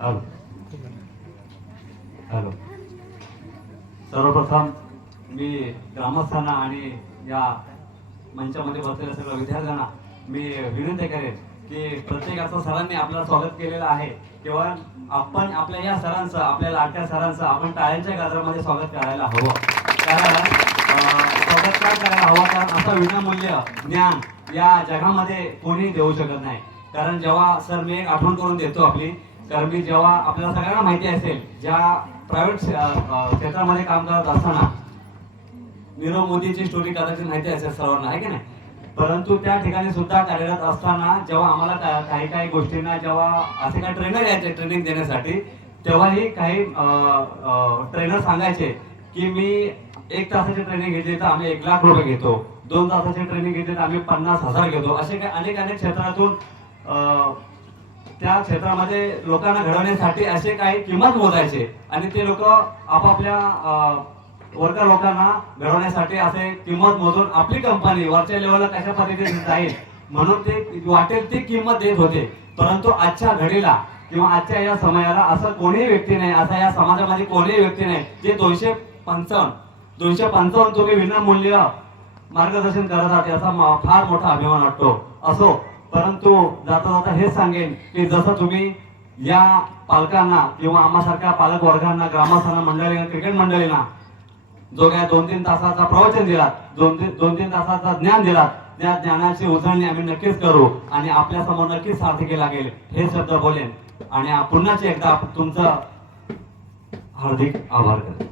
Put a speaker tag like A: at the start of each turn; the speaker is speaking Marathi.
A: Hello hello. सर्वप्रथम मी ग्रामस्थांना आणि या मंचामध्ये बसलेल्या सर्व विद्यार्थ्यांना मी विनंती करेन की प्रत्येकाचं सरांनी आपलं स्वागत केलेलं आहे. किंवा आपण आपल्या या सरांचं आपल्या लाटक्या सरांचं आपण टाळ्यांच्या गाजरामध्ये स्वागत करायला हवं. कारण स्वागत का करायला हवं? कारण असं विनामूल्य ज्ञान या जगामध्ये कोणी देऊ शकत नाही. कारण जेव्हा सर मी एक आठवण करून देतो आपली तर मी जेव्हा आपल्याला सगळ्यांना माहिती असेल ज्या प्रायव्हेट क्षेत्रामध्ये काम करत असताना नीरव मोदीची स्टोरी कदाचित माहिती असेल सर्वांना आहे की नाही? परंतु त्या ठिकाणी सुद्धा कार्यरत असताना जेव्हा आम्हाला काही काही गोष्टींना जेव्हा असे काही ट्रेनर यायचे ट्रेनिंग देण्यासाठी तेव्हाही काही ट्रेनर सांगायचे की मी एक तासाची ट्रेनिंग घेतली तर आम्ही एक लाख रुपये घेतो. दोन तासाची ट्रेनिंग घेतली तर आम्ही पन्नास हजार घेतो. असे काही अनेक अनेक क्षेत्रातून त्या क्षेत्रामध्ये लोकांना घडवण्यासाठी असे काही किंमत मोजायचे. आणि ते लोक आपापल्या वर्ग लोकांना घडवण्यासाठी असे किंमत मोजून आपली कंपनी वरच्या लेवलला कशा पद्धतीने जाईल म्हणून ते वाटेल ती किंमत देत होते. परंतु आजच्या घडीला किंवा आजच्या या समयाला असं कोणीही व्यक्ती नाही असा या समाजामध्ये कोणीही व्यक्ती नाही जे दोनशे पंचावन्न दोनशे पंचावन्न तुम्ही विनामूल्य मार्गदर्शन करत आहात याचा फार मोठा अभिमान वाटतो. असो परंतु जाता जाता हेच सांगेन की जसं तुम्ही या पालकांना किंवा आम्हासारख्या पालक वर्गांना ग्रामस्थांना मंडळींना क्रिकेट मंडळींना जो काय दोन तीन तासाचा प्रवचन दिलात दोन तीन दोन तीन तासाचा ज्ञान दिलात त्या ज्ञानाची उजळणी आम्ही नक्कीच करू आणि आपल्यासमोर नक्कीच सार्थकी लागेल हे शब्द बोलेन. आणि पुन्हाच एकदा तुमचं हार्दिक आभार करतो.